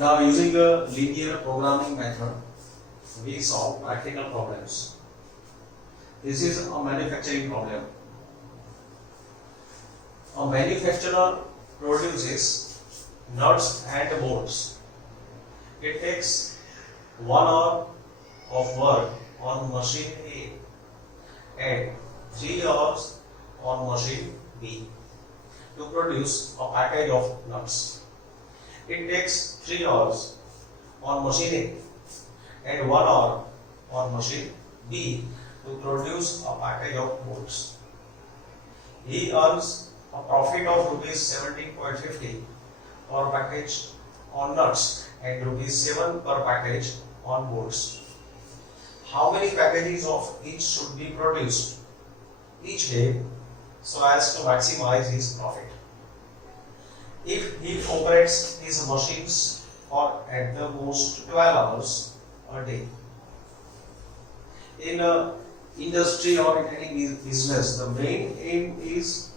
Now, using a linear programming method, we solve practical problems. This is a manufacturing problem. A manufacturer produces nuts and bolts. It takes 1 hour of work on machine A and 3 hours on machine B to produce a package of nuts. It takes 3 hours on machine A and 1 hour on machine B to produce a package of bolts. He earns a profit of rupees 17.50 per package on nuts and rupees 7 per package on bolts. How many packages of each should be produced each day so as to maximize his profit? If he operates his machines for at the most 12 hours a day. In a industry or in any business, the main aim is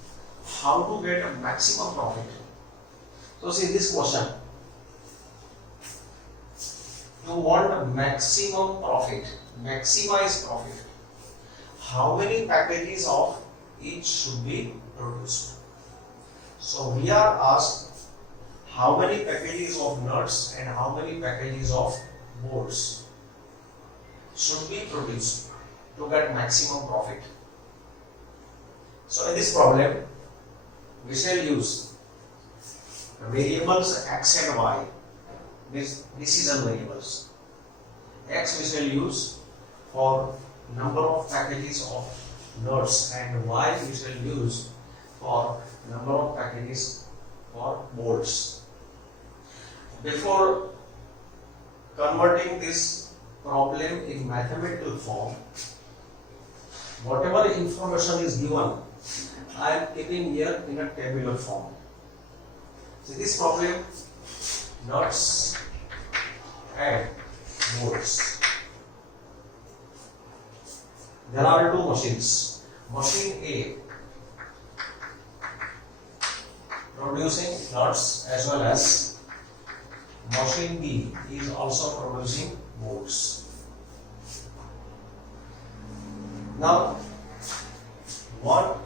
how to get a maximum profit. So see this question. You want maximum profit, maximize profit. How many packages of each should be produced? So we are asked how many packages of nuts and how many packages of bolts should be produced to get maximum profit. So in this problem, we shall use variables x and y, these decision variables. X we shall use for number of packages of nuts and y we shall use for number of packages for bolts. Before converting this problem in mathematical form, whatever information is given, I am keeping here in a tabular form. So this problem, nuts and bolts. There are two machines. Machine A producing nuts as well as machine B is also producing bolts. Now, one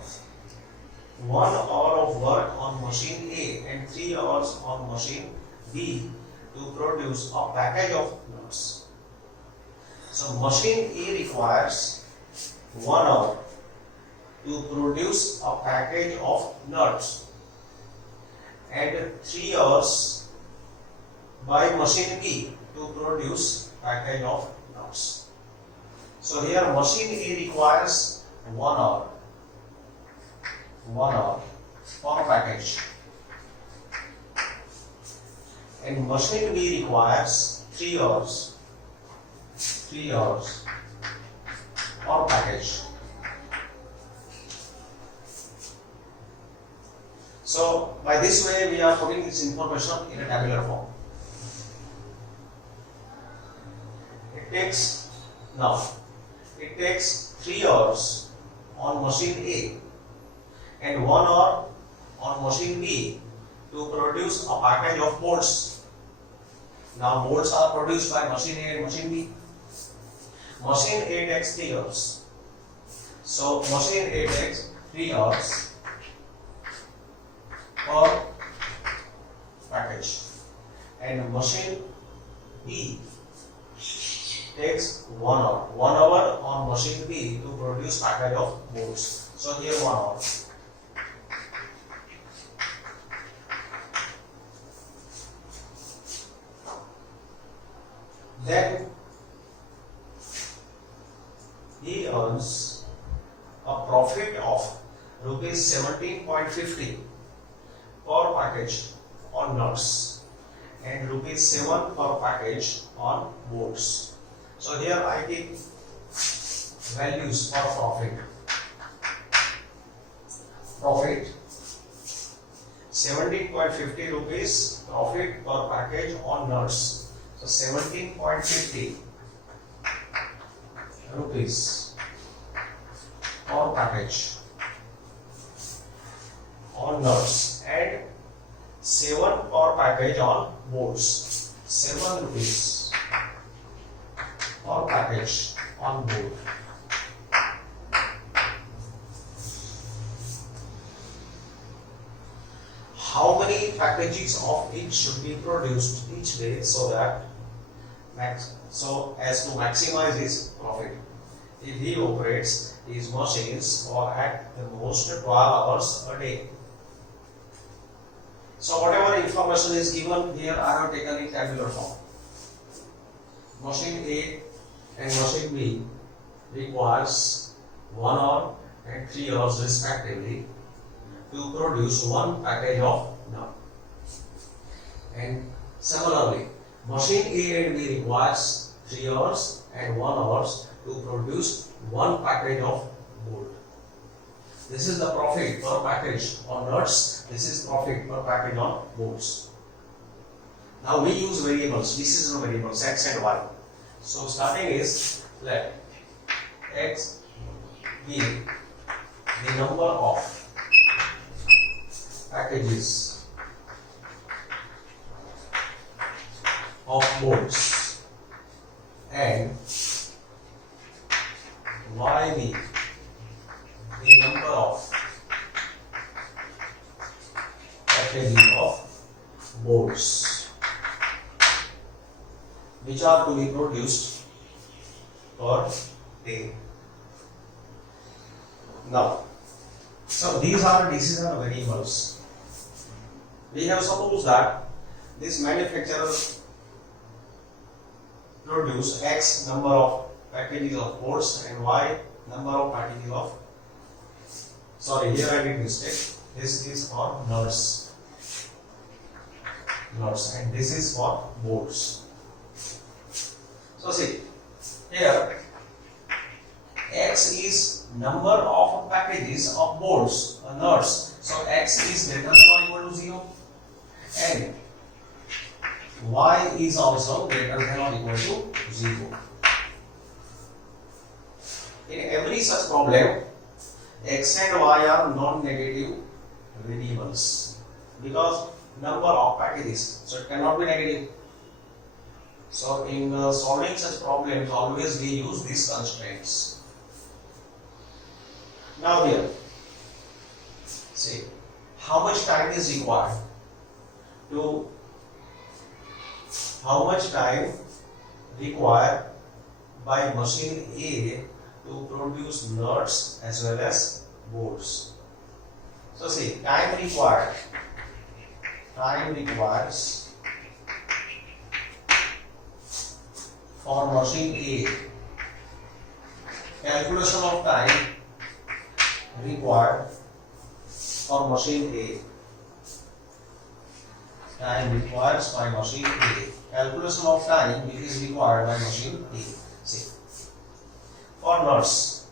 hour of work on machine A and 3 hours on machine B to produce a package of nuts. So machine A requires 1 hour to produce a package of nuts and 3 hours by machine B to produce package of nuts. So here machine A requires 1 hour for package, and machine B requires 3 hours for package. So by this way we are putting this information in a tabular form. It takes 3 hours on machine A and 1 hour on machine B to produce a package of bolts. Now bolts are produced by machine A and machine B. Machine A takes 3 hours. So machine A takes 3 hours per package and machine B takes 1 hour. 1 hour on machine B to produce package of bolts. So here 1 hour. Then he earns a profit of rupees 17.50 per package on nuts and rupees 7 per package on bolts. So here I take values for profit. Profit 17.50 rupees profit per package on nuts. So 17.50 rupees per package on nuts and 7 per package on bolts. 7 rupees per package on board. How many packages of each should be produced each day so that as to maximize his profit? If he operates his machines for at the most 12 hours a day. So whatever information is given here, I have taken in tabular form. Machine A and machine B requires 1 hour and 3 hours respectively to produce one package of nut. And similarly, machine A and B requires 3 hours and 1 hour to produce one package of bolt. This is the profit per package on nuts. This is profit per package on bolts. Now we use variables. This is no variables, x and y. So starting is, let x be the number of packages of bolts and y be the number of packages of bolts which are to be produced per day. Now, so these are variables. We have supposed that this manufacturer produce X number of packages of bolts and Y number of packages of, sorry, here I did mistake. This is for nuts and this is for bolts. So see, here X is number of packages of bolts or nuts. So X is greater than or equal to 0 and Y is also greater than or equal to 0. In every such problem, X and Y are non-negative variables because number of packages, so it cannot be negative. So in solving such problems, always we use these constraints. Now here, see how much time is required to, how much time required by machine A to produce nuts as well as bolts. So see, time requires for machine A, calculation of time required for machine A, time requires by machine A, calculation of time which is required by machine A. See, for nuts,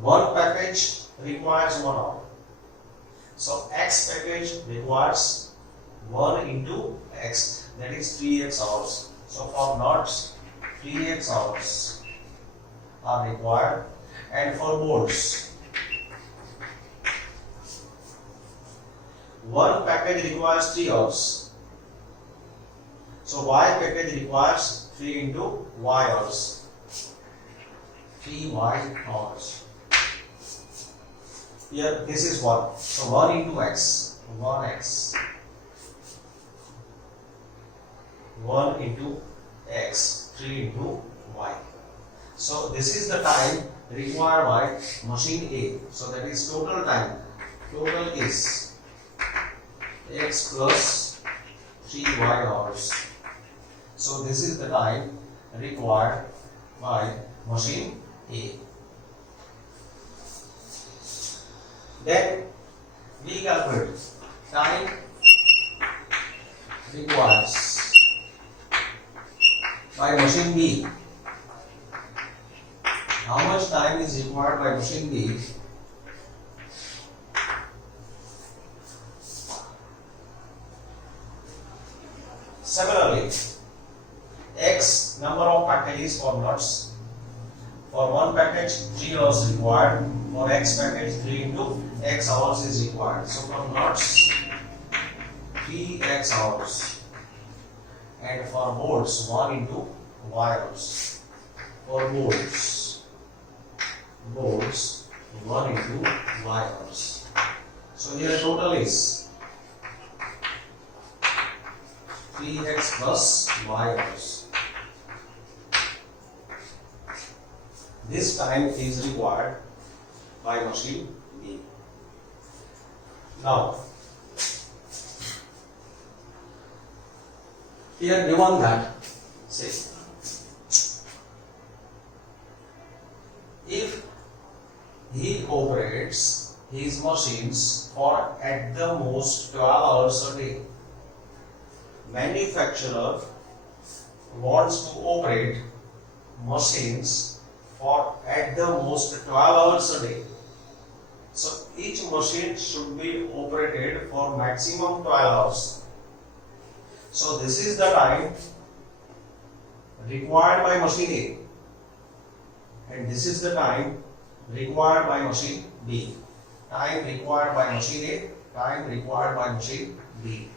one package requires 1 hour. So X package requires 1 into X, that is 3x hours. So for nuts, 3x hours are required, and for bolts, one package requires 3 hours. So Y package requires 3 into Y hours, 3Y hours. Here this is 1. So 1 into X, 1X. 1 into X, 3 into Y. So this is the time required by machine A. So that is total time. Total is X plus 3Y hours. So this is the time required by machine A. Then we calculate time requires by machine B. How much time is required by machine B? Similarly, X number of packages for nuts. For one package, 3 hours required. For X package, 3 into X hours is required. So for nuts, Px hours, and for modes 1 into y hours. For modes 1 into y hours. So here total is 3x plus y hours. This time is required by machine B. Now, here given that, say, if he operates his machines for at the most 12 hours a day, manufacturer wants to operate machines for at the most 12 hours a day. So each machine should be operated for maximum 12 hours. So this is the time required by machine A, and this is the time required by machine B. Time required by machine A, time required by machine B.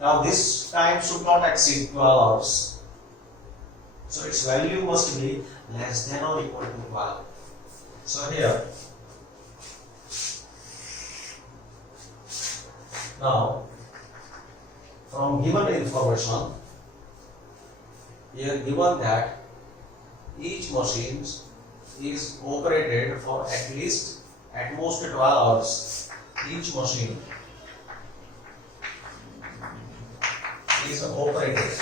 Now this time should not exceed 12 hours. So its value must be less than or equal to 12. So here, now from given information, here given that each machine is operated for at most 12 hours. Each machine is operated.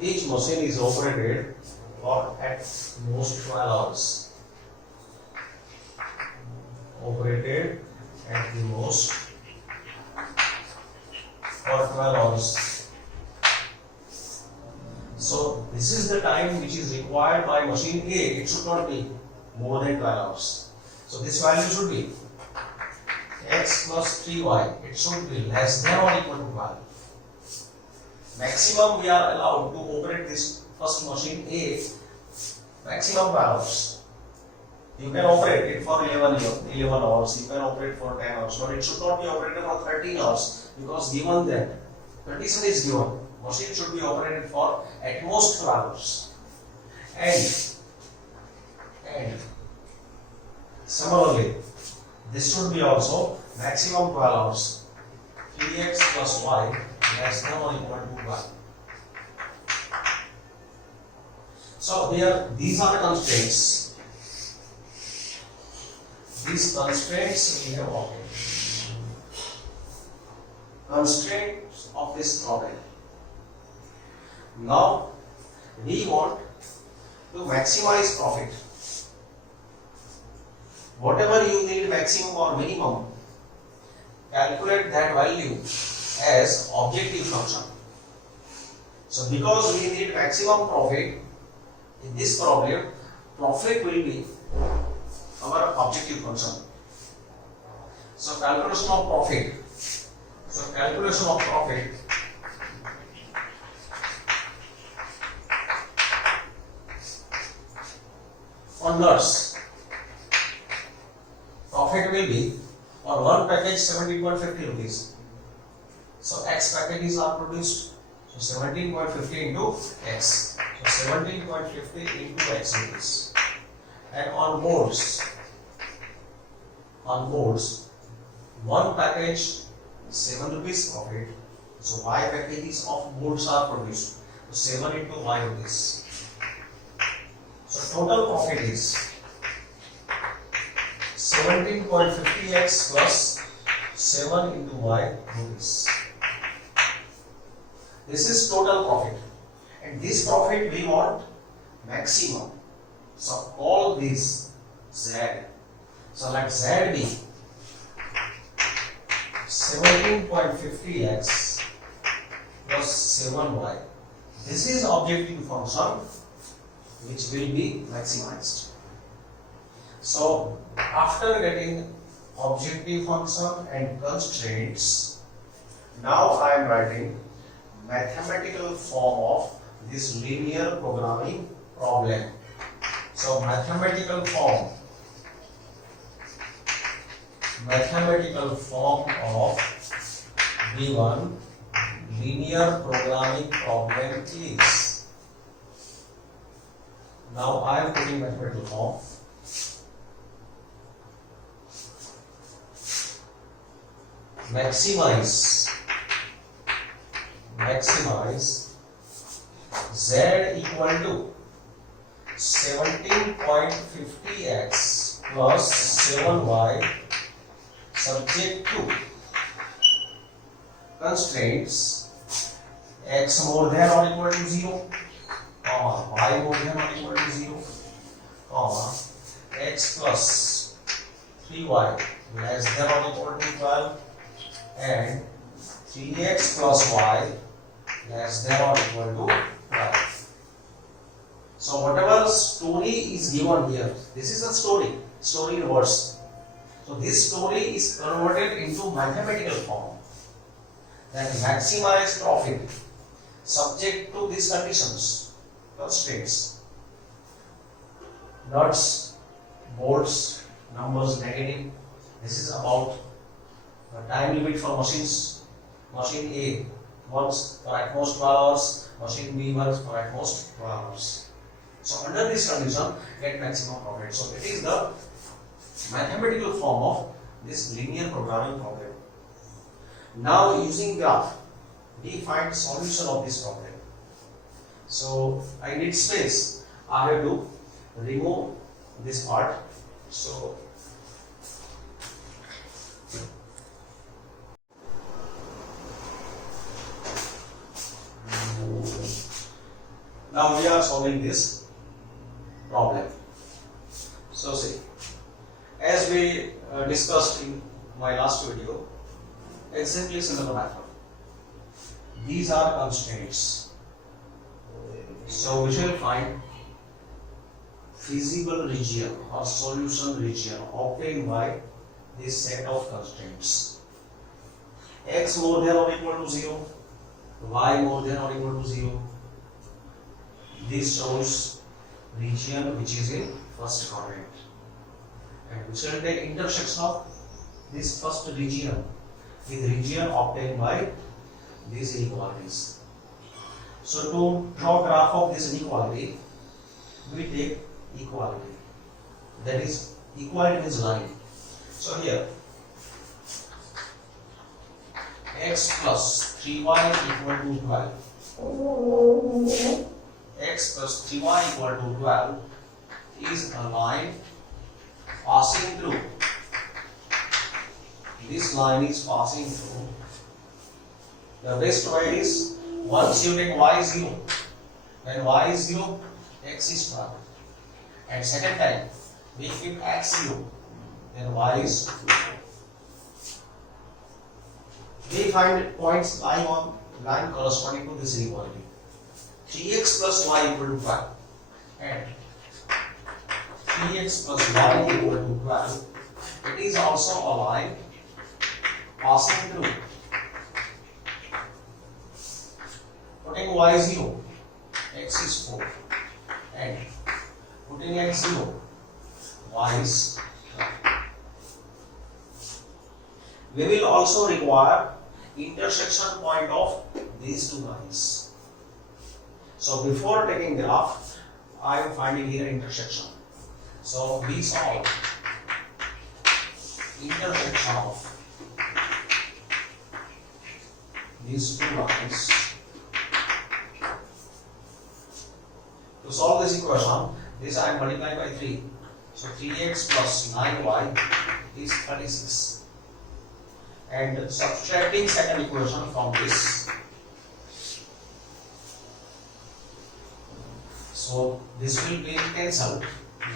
Each machine is operated for at most 12 hours. Operated at the most for 12 hours. So this is the time which is required by machine A. It should not be more than 12 hours. So this value should be x plus 3y. It should be less than or equal to 12. Maximum we are allowed to operate this first machine A maximum 12 hours. You can operate it for 11 hours, you can operate for 10 hours, but it should not be operated for 13 hours because given that condition is given, machine should be operated for at most 12 hours. And similarly, this should be also maximum 12 hours. 3x plus y less than or equal to 12. So here these are the constraints. These constraints we have obtained. Constraints of this problem. Now we want to maximize profit. Whatever you need maximum or minimum, calculate that value as objective function. So because we need maximum profit, in this problem, profit will be our objective function. So calculation of profit. So calculation of profit on nuts. Profit will be for one package 17.50 rupees. So X packages are produced. So 17.50 into X. So 17.50 into X rupees. And on boards, one package 7 rupees profit. So Y packages of boards are produced. So 7 into Y rupees. So total profit is 17.50x plus 7 into Y rupees. This is total profit, and this profit we want maximum. So call this Z. So let Z be 17.50x plus 7y. This is objective function which will be maximized. So after getting objective function and constraints, now I am writing mathematical form of this linear programming problem. So mathematical form mathematical form of given linear programming problem is. Now I am putting mathematical form. Maximize z equal to 17.50x plus 7y subject to constraints x more than or equal to 0, comma y more than or equal to 0, comma x plus 3y less than or equal to 12 and 3x plus y less than or equal to 12. So whatever story is given here, this is a story in words. So this story is converted into mathematical form. Then maximize profit subject to these conditions, constraints. Nuts, bolts, numbers negative. This is about the time limit for machines. Machine A works for at most 12 hours, machine B works for at most 12 hours. So under this condition, get maximum profit. So it is the mathematical form of this linear programming problem. Now using graph, we find solution of this problem. So I need space. I have to remove this part. So now we are solving this problem. So see, as we discussed in my last video, exactly similar method. These are constraints. So we shall find feasible region or solution region obtained by this set of constraints. X more than or equal to 0, y more than or equal to 0. This shows region which is in first quadrant. And we shall take intersection of this first region with region obtained by these inequalities. So to draw graph of this inequality, we take equality. That is, equality means line. So here, x plus 3y equal to 12. X plus 3y equal to 12 is a line passing through. This line is passing through. The best way is once you take y 0, when y is 0, x is 12. And second time, we keep x 0, then y is 2. We find points lying on line corresponding to this inequality. 3x plus y equal to 12 and 3x plus y equal to 12. It is also a line passing through. Putting y 0, x is 4 and putting x 0, y is 12. We will also require intersection point of these two lines. So before taking graph, I am finding here intersection. So we solve intersection of these two lines. To solve this equation, this I am multiplying by 3. So 3x plus 9y is 36. And subtracting second equation from this. So this will be cancelled.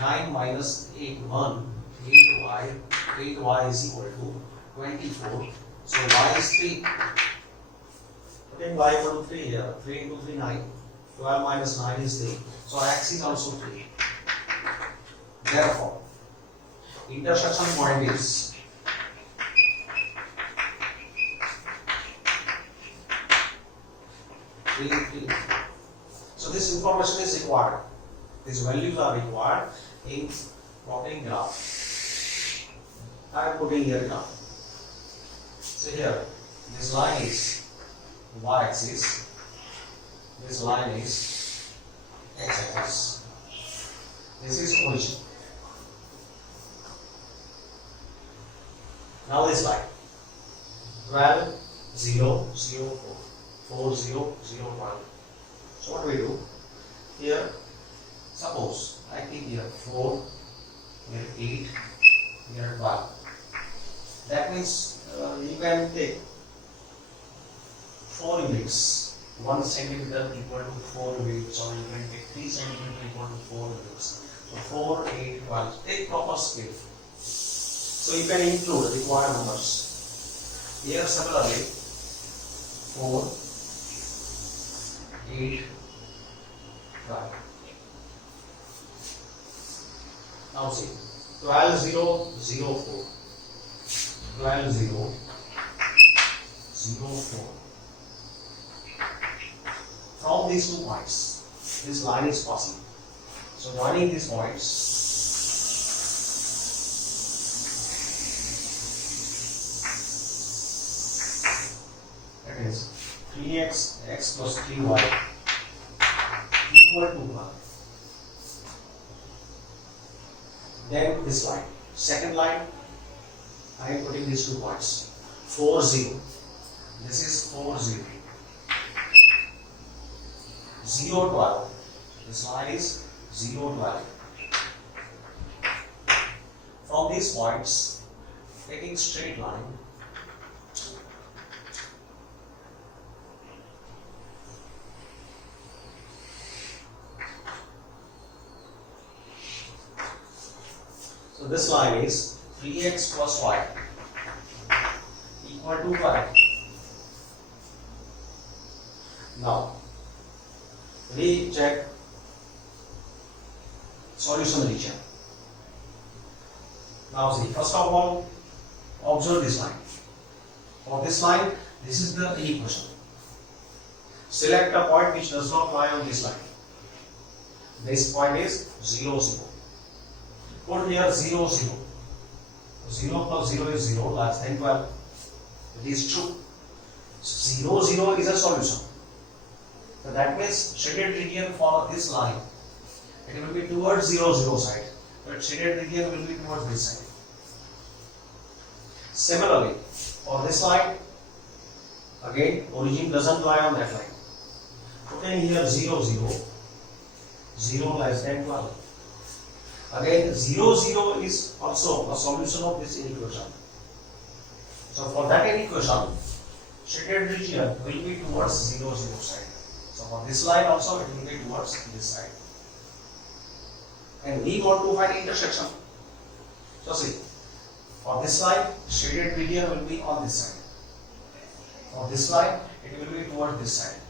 9 minus 8, 1, 8y. 8y is equal to 24. So y is 3. Putting y equal to 3 here. 3 into 3, 9. 12 minus 9 is 3. So x is also 3. Therefore, intersection point is 3, 3. So this information is required. These values are required in plotting graph. I am putting here now. So here, this line is y-axis, this line is x-axis. This is origin. Now this line 12, 0, 0, 4, 4, 0, 0, 1. So what do we do? Here, suppose I keep here 4, here 8, here 12. That means you can take 4 units. 1 centimeter equal to 4 units, or you can take 3 centimeter equal to 4 units. So 4, 8, 12. Take proper scale. So you can include required numbers. Here similarly 4, 8, 12. Now see 12, 0, 0, 4. 12, 0, 0, 4. From these 2 points, this line is passing. So joining these points, that is 3x x plus 3y equal to 1. Then this line, second line, I am putting these 2 points. 4, 0. This is 4, 0. 0, 12. This line is 0, 12. From these points, taking straight line, so this line is 3x plus y equal to 5. Now, we check solution region. Now see, first of all, observe this line. For this line, this is the equation. Select a point which does not lie on this line. This point is 0, 0. Put here 0, 0. 0 plus 0 is 0, less than 12. It is true. 0, 0 is a solution. So that means shaded region for this line, it will be towards 0, 0 side, but shaded region will be towards this side. Similarly, for this line, again origin doesn't lie on that line. Put in here 0, 0, 0 less than 12. Again 0, 0 is also a solution of this inequation. So for that inequation, shaded region will be towards 0, 0 side. So for this line also it will be towards this side. And we want to find intersection. So see, for this line, shaded region will be on this side. For this line, it will be towards this side.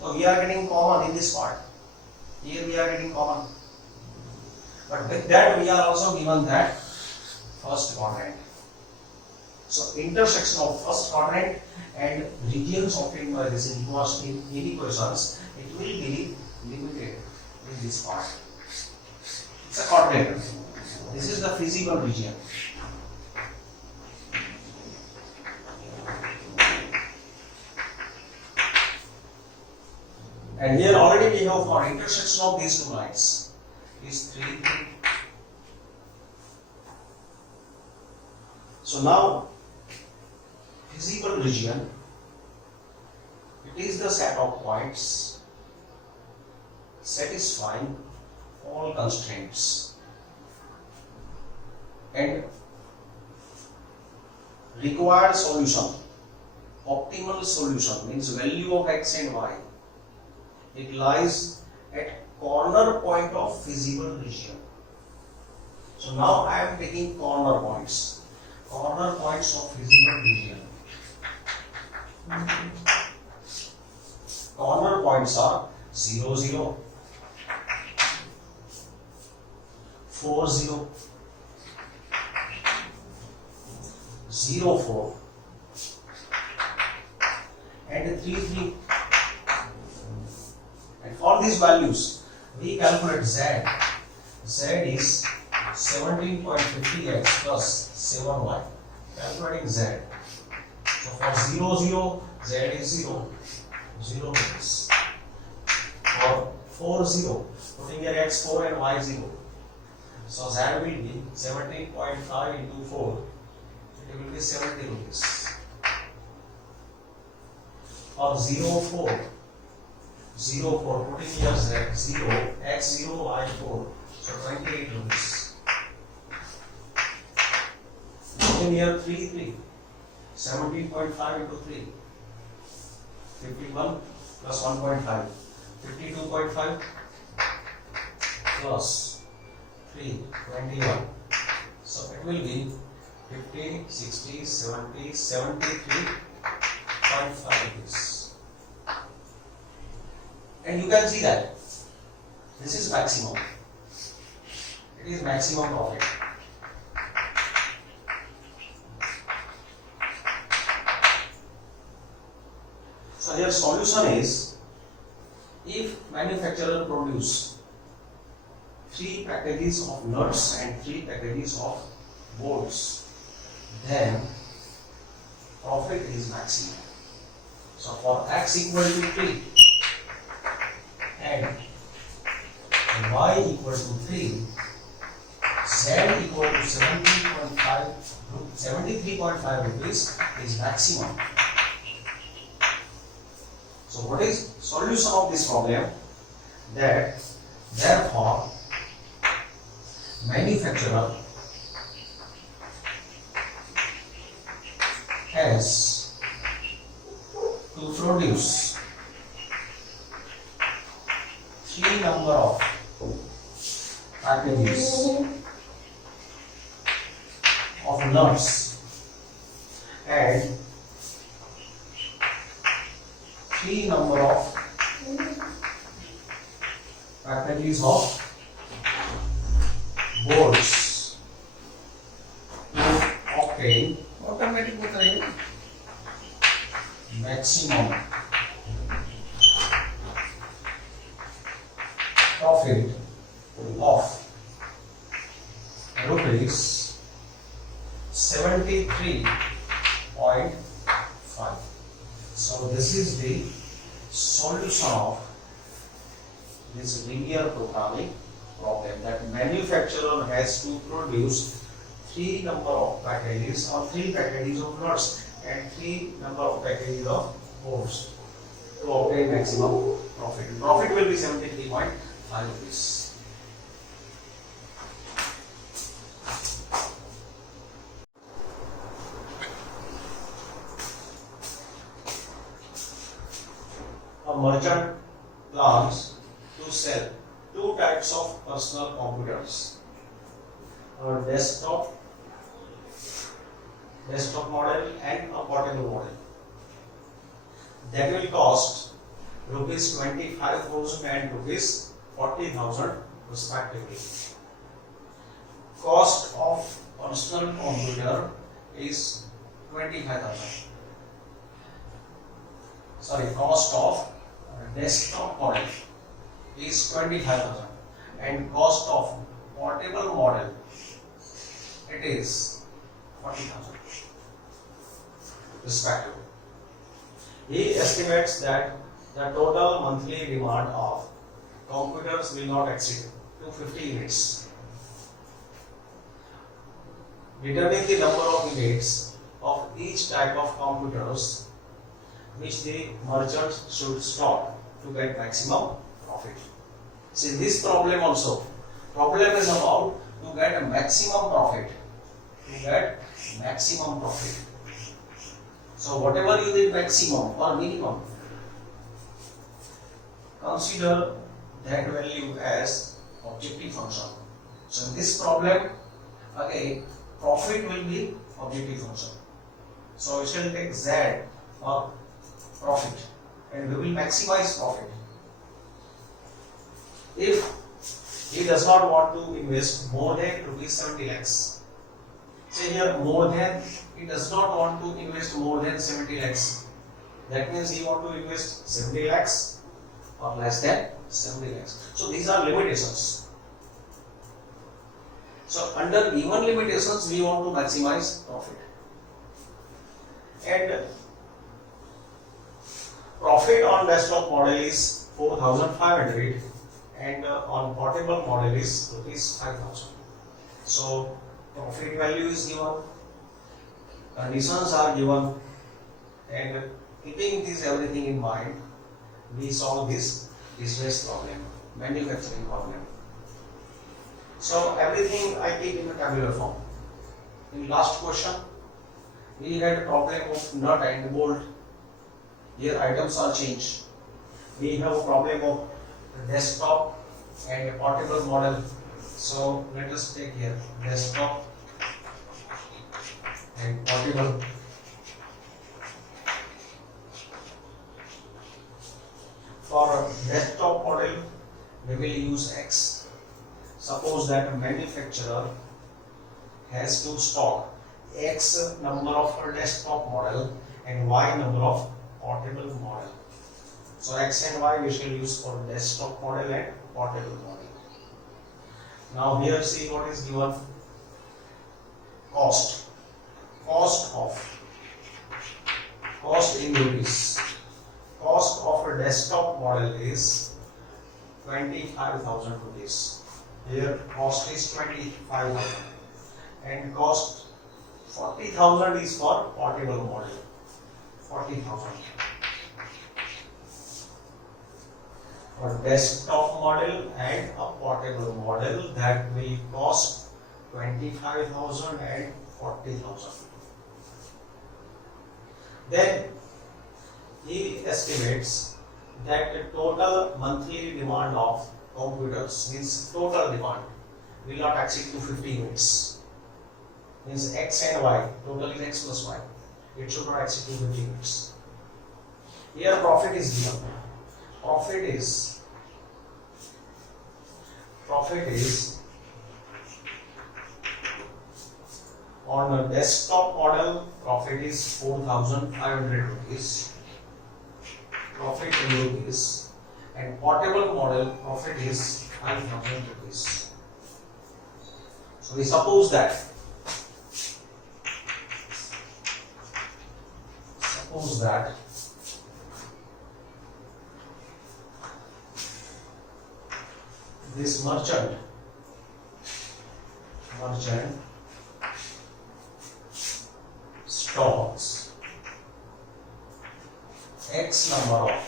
So we are getting common in this part. Here we are getting common. But with that we are also given that first quadrant. So intersection of first quadrant and regions obtained by this inequations, it will be limited in this part. It's a quadrant. This is the feasible region. And here already we have for intersection of these 2 lines is 3, 3. So now feasible region, it is the set of points satisfying all constraints and required solution, optimal solution means value of x and y. It lies at corner point of feasible region. So now I am taking corner points of feasible region. Corner points are 0, 0, 4, 0, 0, 4 and 3, 3. And for these values, we calculate z. Z is 17.50x plus 7y. Calculating z. So for 0, 0, z is 0. 0 is. For 4, 0, putting here x 4 and y 0. So z will be 17.5 into 4. It will be 70 rupees. Or 0, 4. 0, 4, putting here z 0, x 0, y 4. So 28 rupees. Putting here 3, 3. 17.5 into 3. 51 plus 1.5. 52.5 plus 3, 21. So it will be 50, 60, 70, 73.5 rupees. And you can see that this is maximum. It is maximum profit. So here solution is, if manufacturer produce 3 packages of nuts and 3 packages of bolts, then profit is maximum. So for x equal to 3 and y equal to 3, z equal to 73.5 rupees is maximum. So what is solution of this problem? That therefore manufacturer has to produce 3 number of packages of nuts and 3 number of packages of bolts to obtain automatic maximum profit of rupees 73.5. So this is the solution of this linear programming problem, that manufacturer has to produce 3 number of packages or 3 packages of nuts and 3 number of packages of bolts to obtain maximum profit. Profit will be 73.5 rupees. A merchant plans to sell 2 types of personal computers, a desktop model and a portable model, that will cost rupees 25,000 and rupees 40,000 respectively. Cost of personal computer is 25,000. Cost of desktop model is 25,000 and cost of portable model, it is 40,000 respectively. He estimates that the total monthly demand of computers will not exceed 250 units. Determine the number of units of each type of computers which the merchant should stock to get maximum profit. See, this problem also, problem is about to get a maximum profit. So whatever you need maximum or minimum, consider that value as objective function. So in this problem, again, profit will be objective function. So we shall take Z or profit and we will maximize profit. If he does not want to invest more than rupees 70 lakhs, say here more than, he does not want to invest more than 70 lakhs. That means he want to invest 70 lakhs or less than 70 lakhs. So these are limitations. So So under given limitations, we want to maximize profit. And profit on desktop model is 4,500 and on portable model is rupees 5,000. So profit value is given, conditions are given, and keeping this everything in mind, we solve this business problem, manufacturing problem. So everything I keep in a tabular form. In last question, we had a problem of nut and bolt. Here items are changed. We have a problem of desktop and portable model. So let us take here desktop and portable. For desktop model, we will use X. Suppose that a manufacturer has to stock X number of desktop model and Y number of portable model. So X and Y we shall use for desktop model and portable model. Now here see what is given. Cost in rupees. Cost of a desktop model is 25,000 rupees. Here cost is 25,000 and cost 40,000 is for portable model. 40,000 for desktop model and a portable model, that will cost 25,000 and 40,000. Then he estimates that the total monthly demand of computers, means total demand, will not exceed 250 units. Means X and Y, total is X plus Y. It should not exceed 250 units. Here profit is given. Profit is on a desktop model, profit is 4,500 rupees. Profit in rupees, and portable model profit is 5,000 rupees. So we suppose that this merchant stocks X number of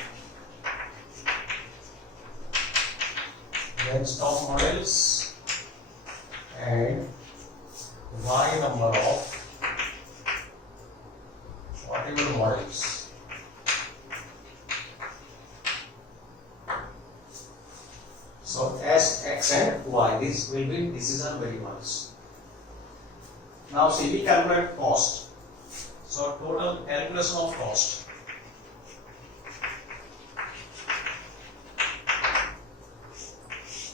desktop models and Y number of portable models. So as X and Y, this will be decision variables. Now see, we calculate cost. So total calculation of cost.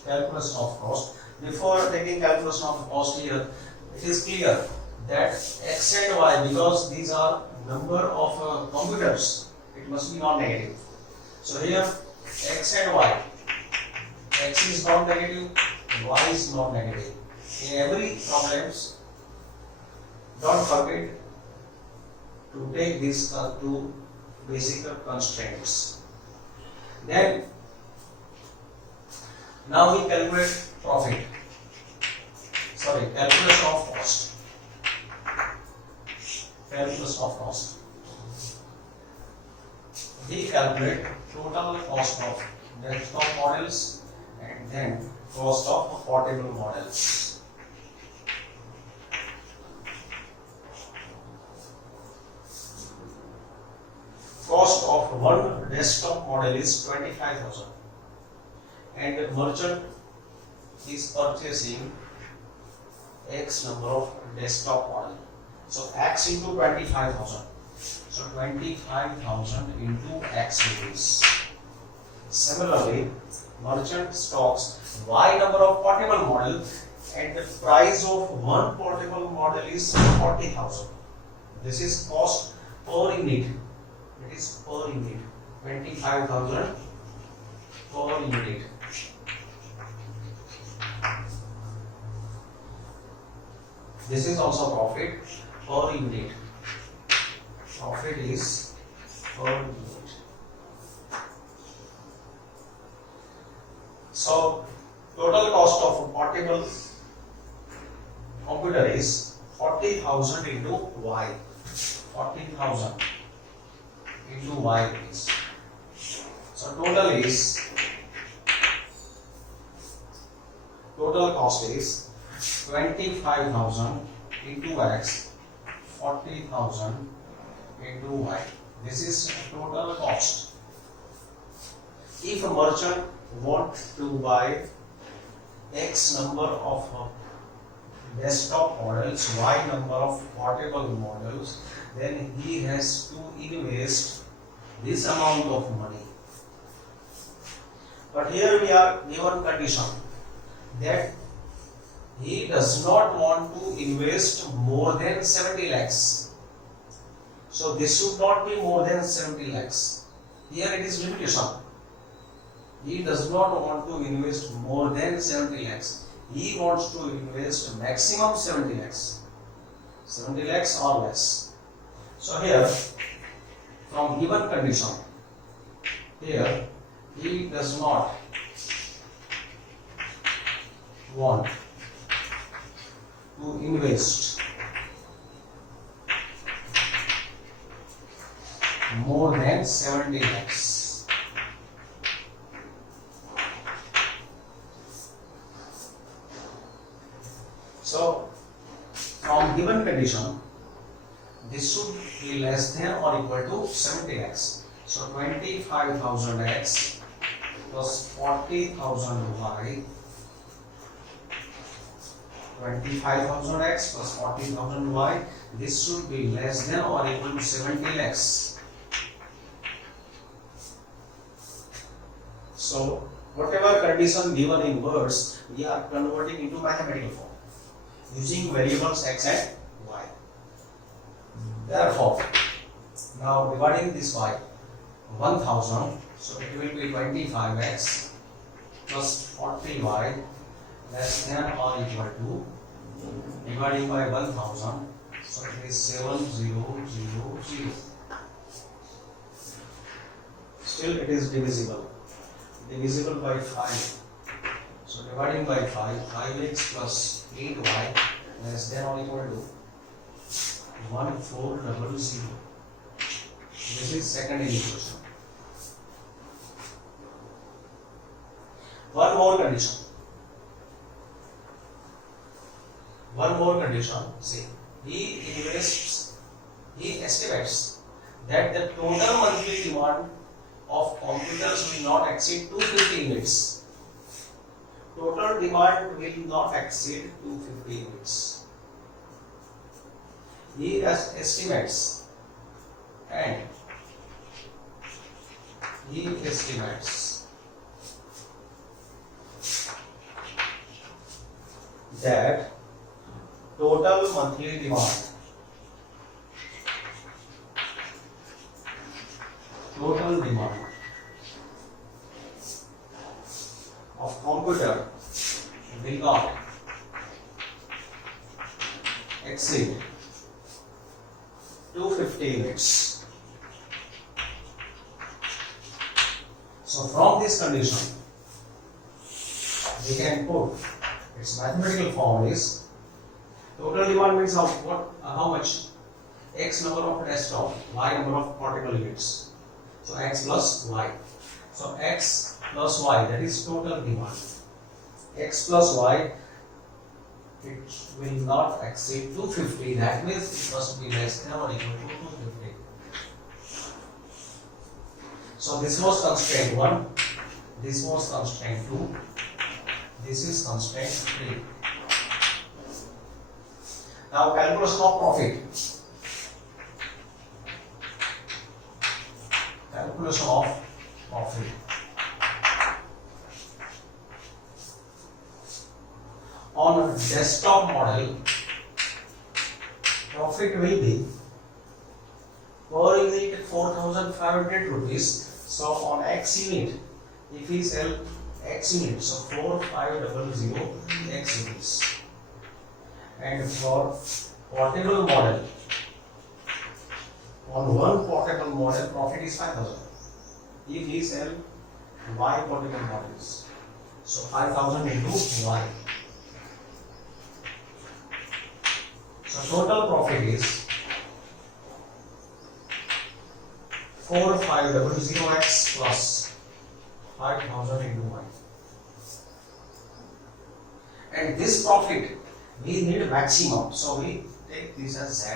Calculation of cost. Before taking calculation of cost here, it is clear that X and Y, because these are number of computers, it must be non-negative. So here X and Y, X is not negative, Y is not negative. In every problems, don't forget to take these two basic constraints. Then now we calculate profit. Calculation of cost. Calculation of cost. We calculate total cost of desktop models and then cost of portable models. Cost of one desktop model is 25,000 and the merchant is purchasing X number of desktop model. So X into 25,000. So 25,000 into X rupees. Similarly, merchant stocks Y number of portable model and the price of one portable model is 40,000. This is cost per unit. It is per unit. 25,000 per unit. This is also profit per unit. Profit is per unit. So total cost of a portable computer is 40,000 into Y. 40,000 into Y is. So total cost is 25,000 into X, 40,000 into Y. This is total cost. If a merchant wants to buy X number of desktop models, Y number of portable models, then he has to invest this amount of money. But here we are given condition that he does not want to invest more than 70 lakhs. So this should not be more than 70 lakhs. Here it is limitation. He does not want to invest more than 70 lakhs. He wants to invest maximum 70 lakhs. 70 lakhs or less. So here, from given condition, here he does not want to invest more than 70 lakhs. So, from given condition, this should be less than or equal to 70 lakhs. So, 25,000 X plus 40,000 Y. 25,000 X plus 40,000 Y. This should be less than or equal to 70 lakhs. So, whatever condition given in words, we are converting into mathematical form using variables X and Y. Therefore, now dividing this by 1000, so it will be 25x plus 40y less than or equal to, dividing by 1000, so it is 7000. Still it is divisible by 5. So dividing by 5, 5x plus 8y less than or equal to 1400. This is second equation. One more condition. See, he estimates that the total monthly demand of computers will not exceed 250 units. Total demand will not exceed 250 units. He estimates that total monthly demand of computer will not exceed 250 units. So from this condition, we can put its mathematical form is total demand means how much? X number of desktop, Y number of portable units. So X plus Y. So X plus Y, that is total demand. X plus Y, it will not exceed 250. That means it must be less than or equal to 250. So this was constraint 1, this was constraint 2, this is constraint 3. Now calculation of profit. Calculation of profit. On a desktop model, profit will be per unit 4,500 rupees. So on X unit, if we sell X unit, so 4500 X units. And for portable model, on one portable model, profit is 5,000. If he sell Y portable models, so 5,000 into Y. So total profit is 4500x plus 5,000 into Y. And this profit we need maximum, so we take this as Z.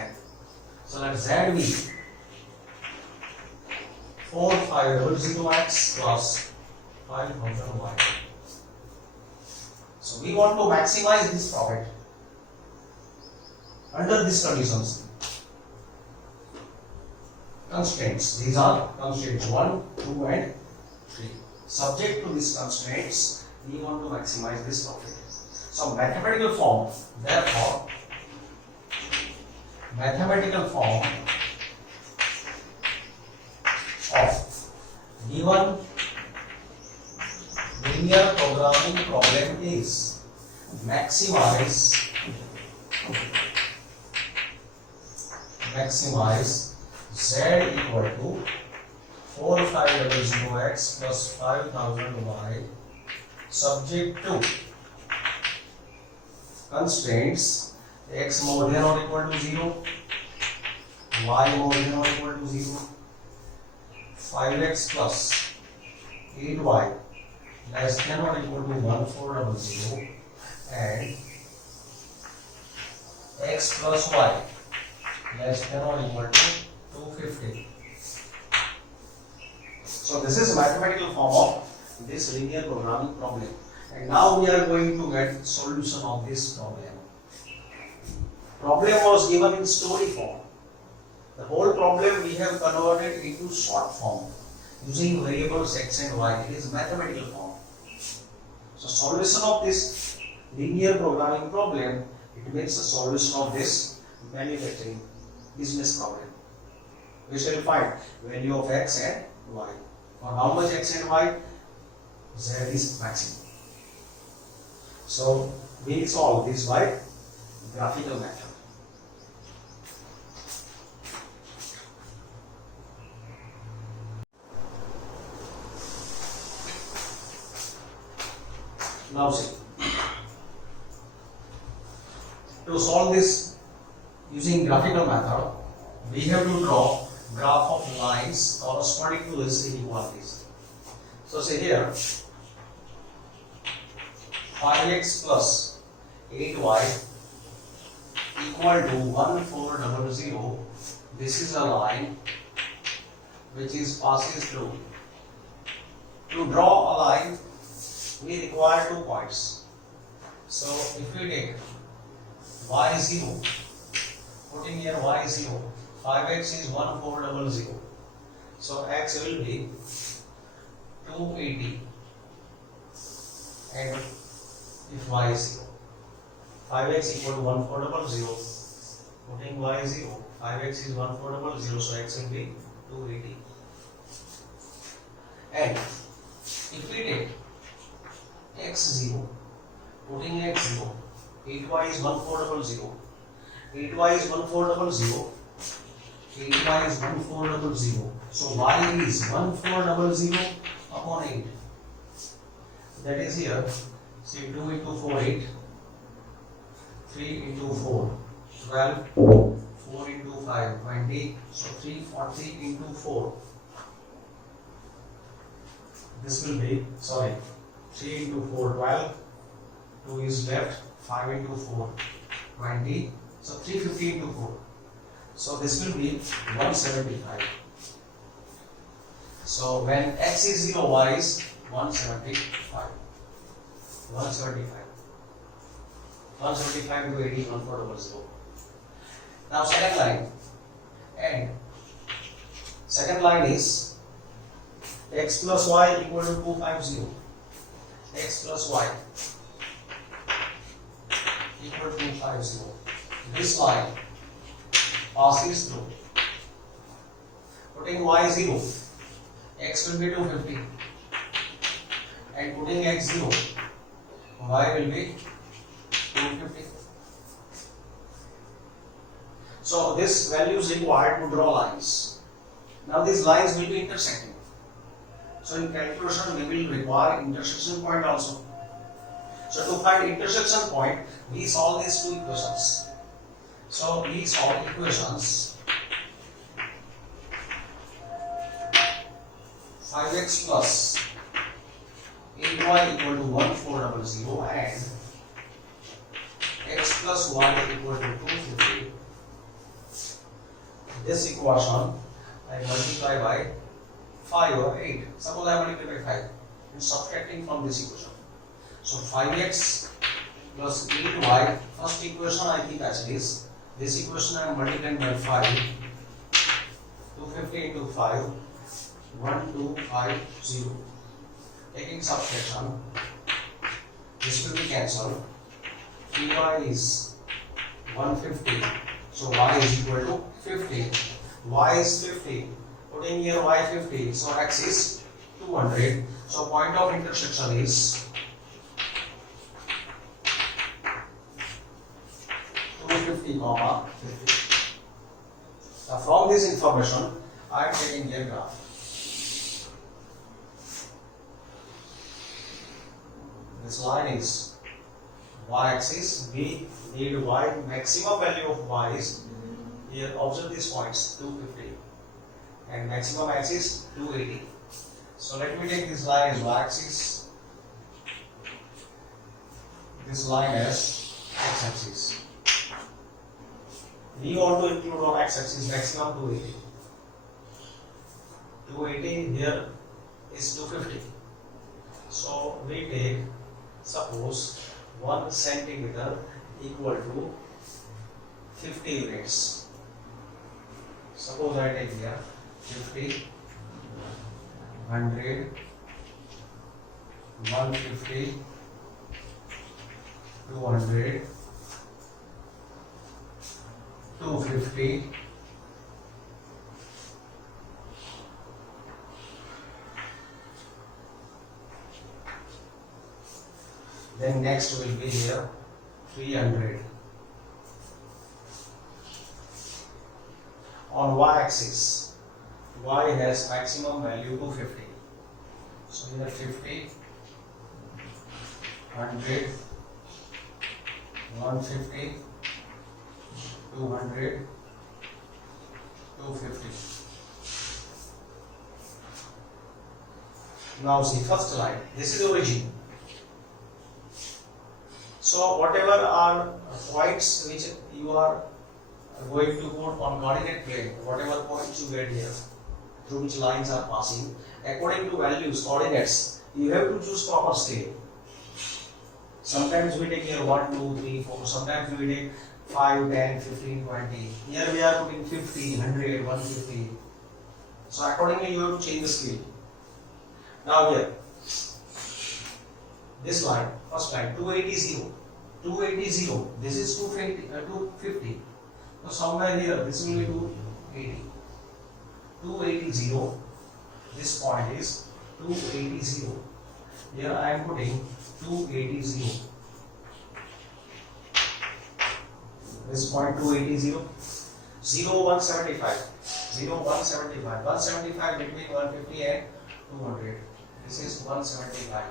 So let Z be 4500x plus 5,000 Y. So we want to maximize this profit under these conditions. Constraints. These are constraints 1, 2 and 3. Subject to these constraints, we want to maximize this profit. So mathematical form, therefore, mathematical form of given linear programming problem is maximize Z equal to 4500x plus 5,000y subject to constraints x more than or equal to 0, y more than or equal to 0, 5x plus 8y less than or equal to 1400, and x plus y less than or equal to 250. So this is mathematical form of this linear programming problem. And now we are going to get solution of this problem. Problem was given in story form. The whole problem we have converted into short form using variables x and y. It is mathematical form. So solution of this linear programming problem, it means the solution of this manufacturing business problem. We shall find value of x and y. For how much x and y? Z is maximum. So we solve this by graphical method. Now see, to solve this using graphical method, we have to draw graph of lines corresponding to these inequalities. So say here 5x plus 8y equal to 1400. This is a line which is passes through. To draw a line, we require 2 points. So if we take y0, putting here y0, 5x is 1400. So x will be 280. And if y is 0, 5x equal to 1400, putting y is 0, 5x is 1400, so x will be 280. And if we take x0, putting x0, 8y is 1400, 8y is 1400, 8y is 1400, so y is 1400 upon 8. That is here, say 2 into 4, 8, 3 into 4, 12, 4 into 5, 20, so 340 into 4. This will be, 3 into 4, 12, 2 is left, 5 into 4, 20, so 350 into 4. So this will be 175. So when x is 0, y is 175. 175. 175 into 80 is 1400. Now second line, and second line is x plus y equal to 250. X plus y equal to 250. This line passes through. Putting y 0, x will be 250, and putting x 0, y will be 250. So this value is required to draw lines. Now these lines will be intersecting. So in calculation we will require intersection point also. So to find intersection point, we solve these two equations. So we solve equations 5x plus 8y equal to 1400 and x plus y equal to 250. This equation I multiply by 5 or 8. Suppose I multiply by 5 and subtracting from this equation. So 5x plus 8y, first equation I keep as it is. This equation I am multiplying by 5. 250 into 5, 1250. Taking subtraction, this will be cancelled. 3y is 150. So y is equal to 50. Y is 50. Putting here y 50. So x is 200. So point of intersection is 250, 50. Now from this information, I am taking a graph. This line is y-axis. We need y. Maximum value of y is here. Observe these points 250 and maximum axis 280. So let me take this line as y-axis. This line as x-axis. We want to include on x-axis maximum 280. 280 here is 250. So we take, suppose 1 centimeter equal to 50 units. Suppose I take here 50, 100, 150, 200, 250, then next will be here 300. On y-axis, y has maximum value 250. So here 50, 100, 150, 200, 250. Now see first line. This is origin. So whatever are points which you are going to put on coordinate plane, whatever points you get here, through which lines are passing, according to values, coordinates, you have to choose proper scale. Sometimes we take here 1, 2, 3, 4, sometimes we take 5, 10, 15, 20. Here we are putting 50, 100, 150. So accordingly you have to change the scale. Now here, this line, first line, 280, 280, this is 250. So somewhere here, this will be 280. 280, this point is 280. Here I am putting 280. This point 280, 0, 175, 175, 175 between 150 and 200. This is 175,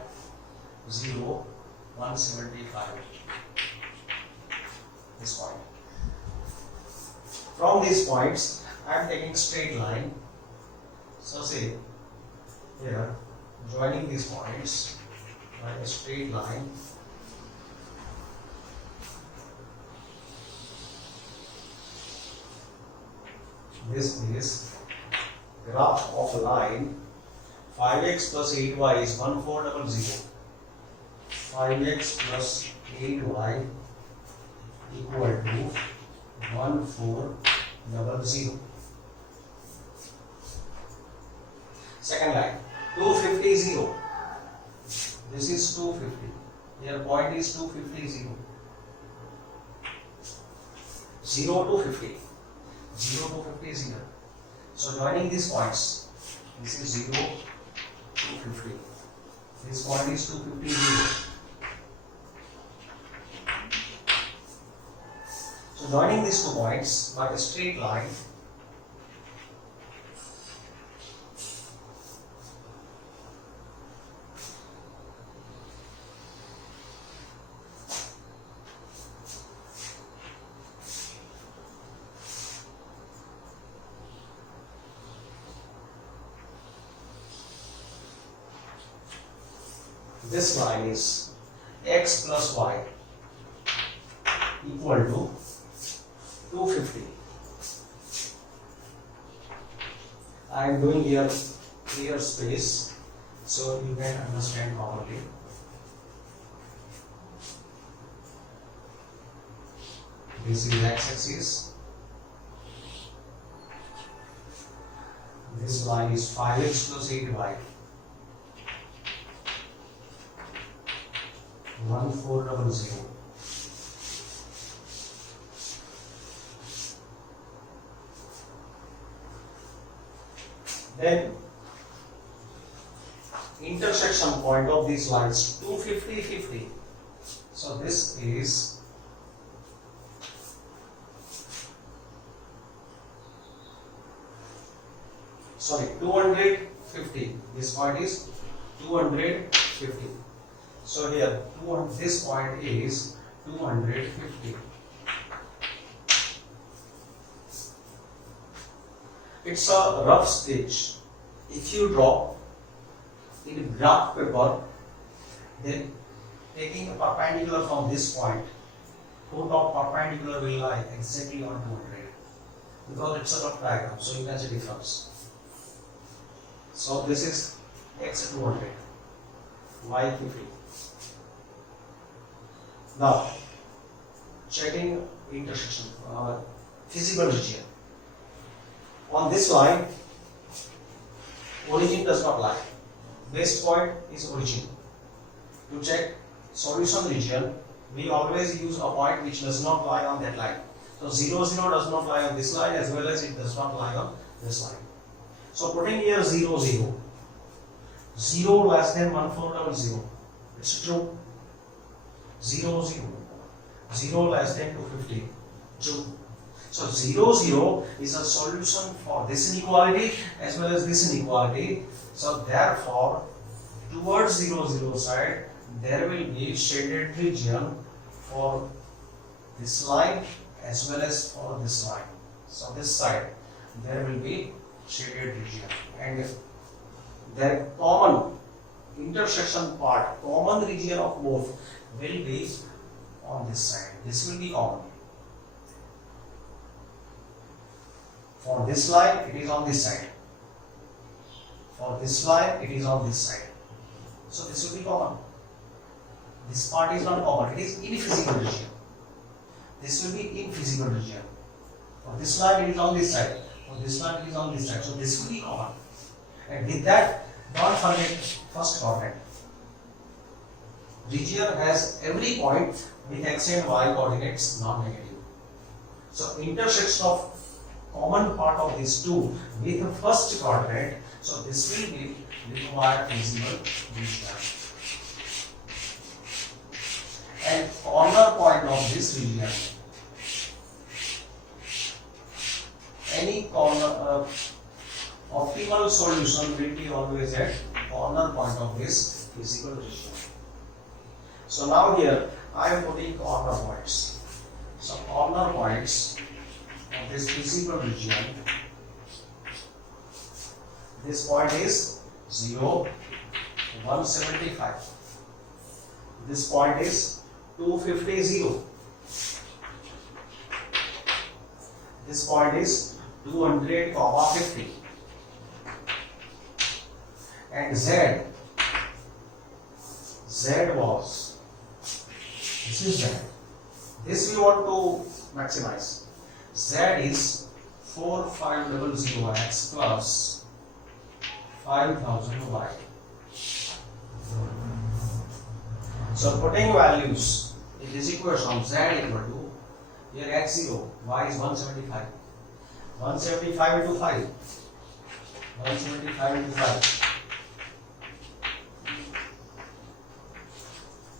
175. This point. From these points, I am taking straight line. So say here, joining these points by a straight line. This is graph of a line 5x plus 8y is 1400. 5x plus 8y equal to 1400. Second line 250. This is 250. Here point is 250. 0 to 50. 0 to 50 is here. So joining these points, this is 0 to 50. This point is 250. So So joining these 2 points by a straight line, this line is x plus y equal to 250. I am doing here clear space so you can understand properly. This is x-axis. This line is 5x plus 8y. 1400. Then intersection point of these lines 250, 50. So this is sorry 250. This point is 250. So here this point is 250. It's a rough sketch. If you draw in graph paper, then taking a perpendicular from this point, foot of perpendicular will lie exactly on 200 because it's a rough diagram, so you can see difference. So this is x 200, y 50. Now checking intersection, feasible region. On this line, origin does not lie. Base point is origin. To check solution region, we always use a point which does not lie on that line. So 0, 0 does not lie on this line as well as it does not lie on this line. So putting here 0, 0, 0 less than 1400. It's true. 0, 0, 0 less than 250. True. So 0, 0 is a solution for this inequality as well as this inequality. So therefore, towards 0, 0 side, there will be shaded region for this line as well as for this line. So this side, there will be shaded region. And the common intersection part, common region of both will be on this side. This will be common. For this line, it is on this side. For this line, it is on this side. So this will be common. This part is not common, it is infeasible region. This will be infeasible region. For this line, it is on this side. For this line, it is on this side. So this will be common. And with that, don't forget first coordinate. Region has every point with x and y coordinates non-negative. So intersection of common part of these two with the first coordinate, so this will be required feasible region. And corner point of this region, any corner optimal solution will be always at corner point of this feasible region. So now here I am putting corner points. So corner points of this feasible region, this point is 0, 175. This point is 250, 0. This point is 200, 50. And Z was, this is Z. This we want to maximize. Z is 4500x plus 5000y. So putting values in this equation, Z equal to, here x0, y is 175. 175 into 5. 175 into 5.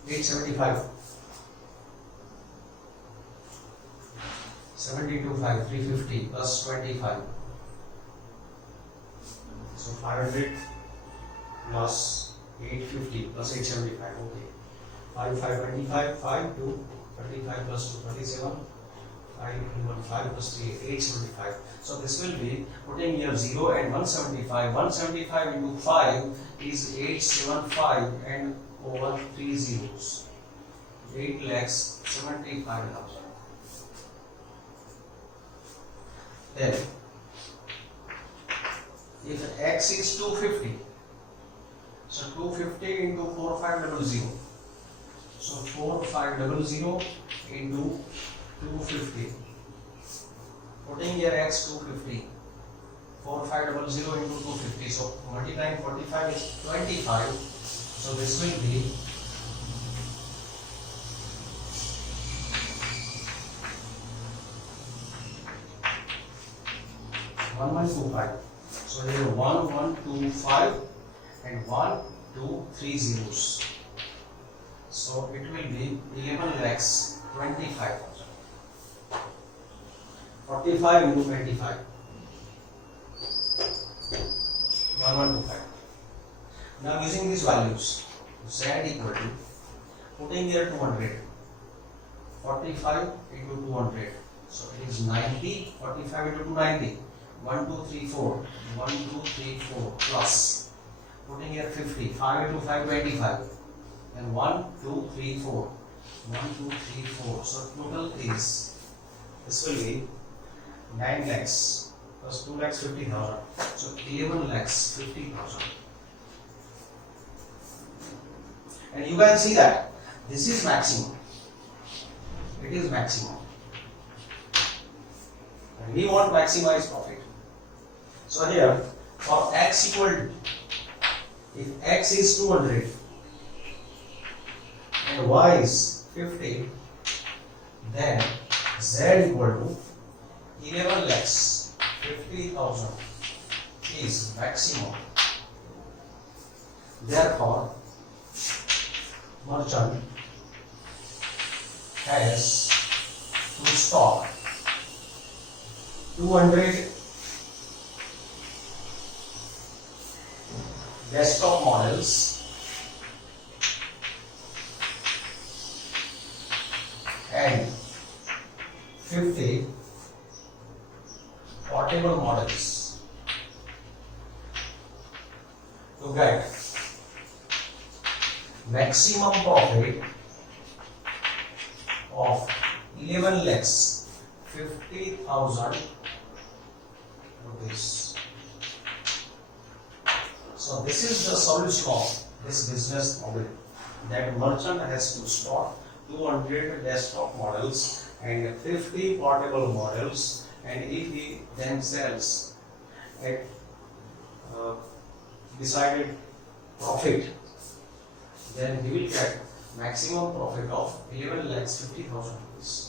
875. 72,500, 350 plus 25. So 500 plus 850 plus 875. Okay. 5, 5, 25, 5, 2, 35 plus 2, 37. 5, 5 plus 3, 875. So this will be putting here 0 and 175. 175 into 5 is 875 and over 3 zeros. 8,75,000. Then, if x is 250, so 250 into 4500. So 4500 into 250. Putting here x 250. 4500 into 250. So multiplying 45 is 25. So this will be 1125. So here 1125 and 1, 2, 3 zeros. So it will be 11 lakhs 25,000. 45 into 25. 1125. Now using these values, z equal to, putting here 200. 45 into 200. So it is 90. 45 into 290. 1, 2, 3, 4. 1, 2, 3, 4 plus. Putting here 50. 5 into 5, 25. And 1, 2, 3, 4. 1, 2, 3, 4. So total is, this will be 9 lakhs plus 2 lakhs 50,000. So 11 lakhs 50,000. And you can see that this is maximum. It is maximum. And we want maximize profit. So here for x equal to, if x is 200 and y is 50, then z equal to 11 lakhs 50,000 is maximum. Therefore, merchant has to stock 200 desktop models and 50 portable models to get maximum profit of 11 lakhs 50,000 rupees. So this is the solution of this business model, that merchant has to stock 200 desktop models and 50 portable models, and if he then sells at decided profit, then he will get maximum profit of 11 lakhs 50,000 rupees.